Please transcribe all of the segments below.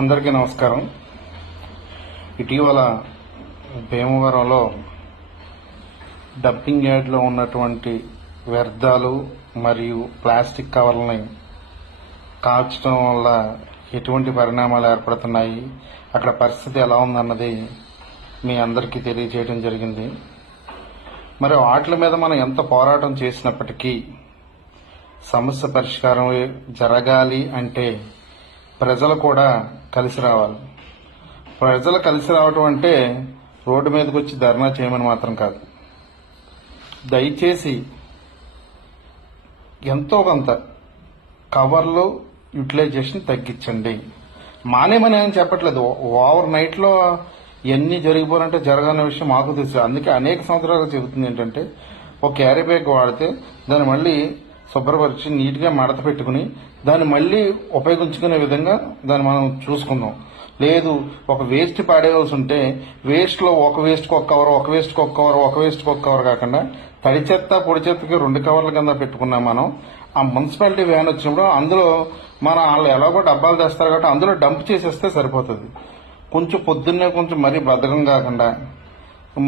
అందరికీ నమస్కారం. ఇటీవల భీమవరంలో డంపింగ్ యార్డ్లో ఉన్నటువంటి వ్యర్థాలు మరియు ప్లాస్టిక్ కవర్లని కాల్చడం వల్ల ఎటువంటి పరిణామాలు ఏర్పడుతున్నాయి, అక్కడ పరిస్థితి ఎలా ఉందన్నది మీ అందరికీ తెలియజేయడం జరిగింది. మరి వాటి మీద మనం ఎంత పోరాటం చేసినప్పటికీ సమస్య పరిష్కారం జరగాలి అంటే ప్రజలు కూడా కలిసి రావాలి. ప్రజలు కలిసి రావటం అంటే రోడ్డు మీదకి వచ్చి ధర్నా చేయమని మాత్రం కాదు. దయచేసి ఎంతో కొంత కవర్లు యూటిలైజేషన్ తగ్గించండి. మానేమని అని చెప్పట్లేదు. ఓవర్ నైట్లో ఎన్ని జరిగిపోవాలంటే జరగాలనే విషయం మాకు తెలుసు. అందుకే అనేక సంవత్సరాలు చెబుతుంది ఏంటంటే, ఒక క్యారీ బ్యాగ్ వాడితే దాన్ని మళ్ళీ శుభ్రపరిచి నీట్గా మడత పెట్టుకుని దాన్ని మళ్ళీ ఉపయోగించుకునే విధంగా దాన్ని మనం చూసుకుందాం. లేదు ఒక వేస్ట్ పాడేయాల్సి ఉంటే వేస్ట్లో ఒక వేస్ట్కి ఒక కవర్, ఒక వేస్ట్కి ఒక కవర్, ఒక వేస్ట్కి ఒక కవర్ కాకుండా తడి చెత్త పొడి చెత్తకి 2 కవర్ల కింద పెట్టుకున్నాం. మనం ఆ మున్సిపాలిటీ వ్యాన్ వచ్చినప్పుడు అందులో వాళ్ళు ఎలాగో డబ్బాలు తెస్తారు కాబట్టి అందులో డంప్ చేసేస్తే సరిపోతుంది. కొంచెం పొద్దున్నే కొంచెం మరీ బద్ధకం కాకుండా,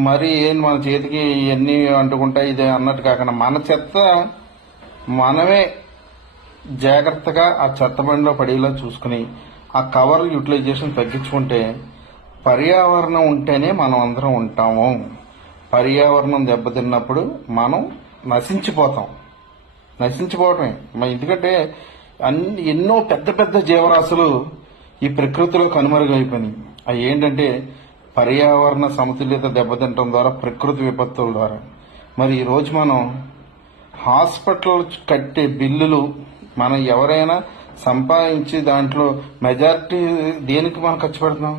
మరీ మన చేతికి ఇవన్నీ అంటుకుంటాయి ఇదే అన్నట్టు కాకుండా మన చెత్త మనమే జాగ్రత్తగా ఆ చెత్త బండిలో పడేలా చూసుకుని ఆ కవర్ యూటిలైజేషన్ తగ్గించుకుంటే పర్యావరణం ఉంటేనే మనం అందరం ఉంటాము. పర్యావరణం దెబ్బతిన్నప్పుడు మనం నశించిపోవటమే. ఎందుకంటే ఎన్నో పెద్ద పెద్ద జీవరాశులు ఈ ప్రకృతిలో కనుమరుగైపోయినాయి. అవి ఏంటంటే పర్యావరణ సమతుల్యత దెబ్బతింటం ద్వారా, ప్రకృతి విపత్తుల ద్వారా. మరి ఈరోజు మనం హాస్పిటల్ కట్టే బిల్లులు మనం ఎవరైనా సంపాదించి దాంట్లో మెజారిటీ దేనికి మనం ఖర్చు పెడుతున్నాం?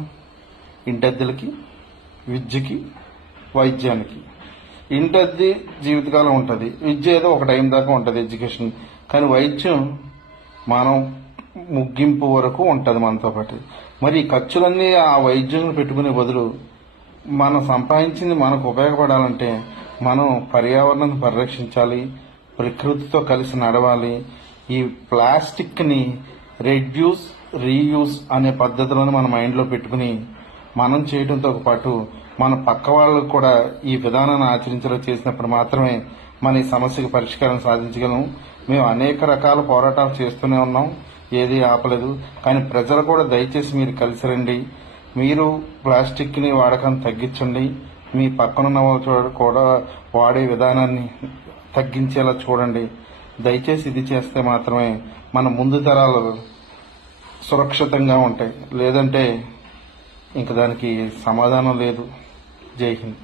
ఇంటద్దెలకి, విద్యకి, వైద్యానికి. ఇంటద్దె జీవితకాలం ఉంటుంది, విద్య ఏదో ఒక టైం దాకా ఉంటుంది ఎడ్యుకేషన్. కానీ వైద్యం మనం ముగింపు వరకు ఉంటుంది మనతో పాటు. మరి ఈ ఖర్చులన్నీ ఆ వైద్యం పెట్టుకునే బదులు మనం సంపాదించింది మనకు ఉపయోగపడాలంటే మనం పర్యావరణాన్ని పరిరక్షించాలి, ప్రకృతితో కలిసి నడవాలి. ఈ ప్లాస్టిక్ ని రెడ్యూస్ రీయూజ్ అనే పద్ధతిలోనే మన మైండ్లో పెట్టుకుని మనం చేయడంతో పాటు మన పక్క వాళ్ళకు కూడా ఈ విధానాన్ని ఆచరించేలా చేసినప్పుడు మాత్రమే మన ఈ సమస్యకు పరిష్కారం సాధించగలం. మేము అనేక రకాల పోరాటాలు చేస్తూనే ఉన్నాం, ఏది ఆపలేదు. కానీ ప్రజలు కూడా దయచేసి మీరు కలిసి రండి. మీరు ప్లాస్టిక్ ని వాడకం తగ్గించండి. మీ పక్కనున్న వాళ్ళు కూడా వాడే విధానాన్ని తగ్గించేలా చూడండి. దయచేసి ఇది చేస్తే మాత్రమే మన ముందు తరాలు సురక్షితంగా ఉంటాయి. లేదంటే ఇంక దానికి సమాధానం లేదు. జై హింద్.